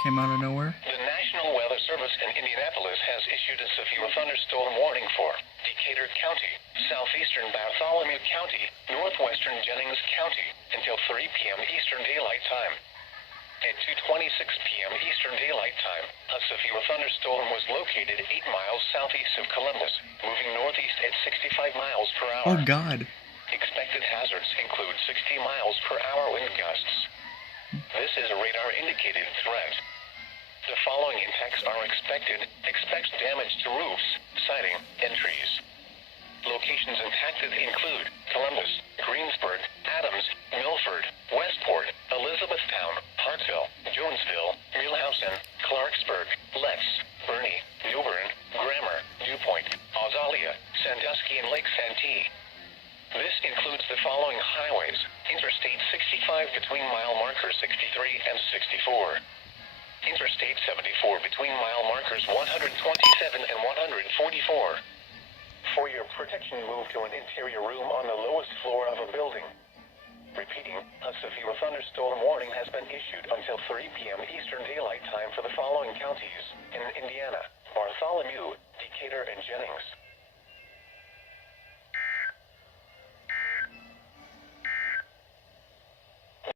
came out of nowhere. The National Weather Service in Indianapolis has issued a severe thunderstorm warning for Decatur County, southeastern Bartholomew County, northwestern Jennings County, until 3 p.m. Eastern Daylight Time. At 2:26 p.m. Eastern Daylight Time, a severe thunderstorm was located 8 miles southeast of Columbus, moving northeast at 65 miles per hour. Oh, God. Expected hazards include 60 miles per hour wind gusts. This is a radar-indicated threat. The following impacts are expected. Expect damage to roofs, siding, and trees. Locations impacted include Columbus, Greensburg, Adams, Milford, Westport, Elizabethtown, Hartsville, Jonesville, Mulehausen, Clarksburg, Lex, Bernie, New Bern, Grammar, DuPont, Azalea, Sandusky, and Lake Santee. This includes the following highways: Interstate 65 between mile markers 63 and 64. Interstate 74 between mile markers 127 and 144. For your protection, move to an interior room on the lowest floor of a building. Repeating, a severe thunderstorm warning has been issued until 3 p.m. Eastern Daylight Time for the following counties in Indiana: Bartholomew, Decatur, and Jennings.